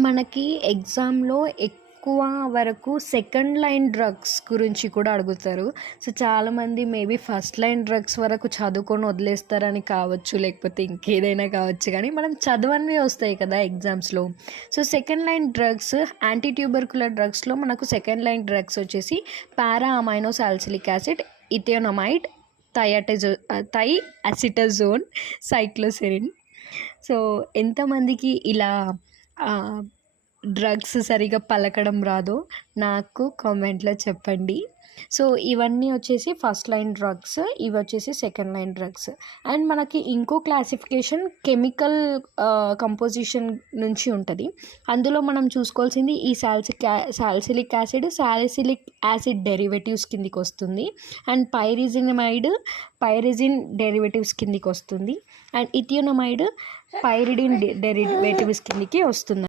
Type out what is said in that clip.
మనకి ఎగ్జామ్‌లో ఎక్కువ వరకు సెకండ్ లైన్ డ్రగ్స్ గురించి కూడా అడుగుతారు. సో, చాలామంది మేబీ ఫస్ట్ లైన్ డ్రగ్స్ వరకు చదువుకొని వదిలేస్తారని కావచ్చు, లేకపోతే ఇంకేదైనా కావచ్చు కానీ, మనం చదవనివి వస్తాయి కదా ఎగ్జామ్స్‌లో. So, second line drugs anti tubercular డ్రగ్స్‌లో మనకు సెకండ్ లైన్ డ్రగ్స్ వచ్చేసి para amino salicylic acid, ethionamide, thiacetazone, cycloserine. So, ఎంతమందికి ఇలా డ్రగ్స్ సరిగ్గా పలకడం రాదో నాకు కామెంట్లో చెప్పండి. సో, ఇవన్నీ వచ్చేసి ఫస్ట్ లైన్ డ్రగ్స్, ఇవి వచ్చేసి సెకండ్ లైన్ డ్రగ్స్. అండ్ మనకి ఇంకో క్లాసిఫికేషన్ కెమికల్ కంపోజిషన్ నుంచి ఉంటుంది. అందులో మనం చూసుకోవాల్సింది ఈ salicylic acid, salicylic acid derivatives కిందికి వస్తుంది. అండ్ పైరిజిన్ డెరివేటివ్స్ కిందికి వస్తుంది. అండ్ ఇథియోనమైడ్ పైరిడిన్ డెరివేటివ్స్ కిందికి వస్తుంది.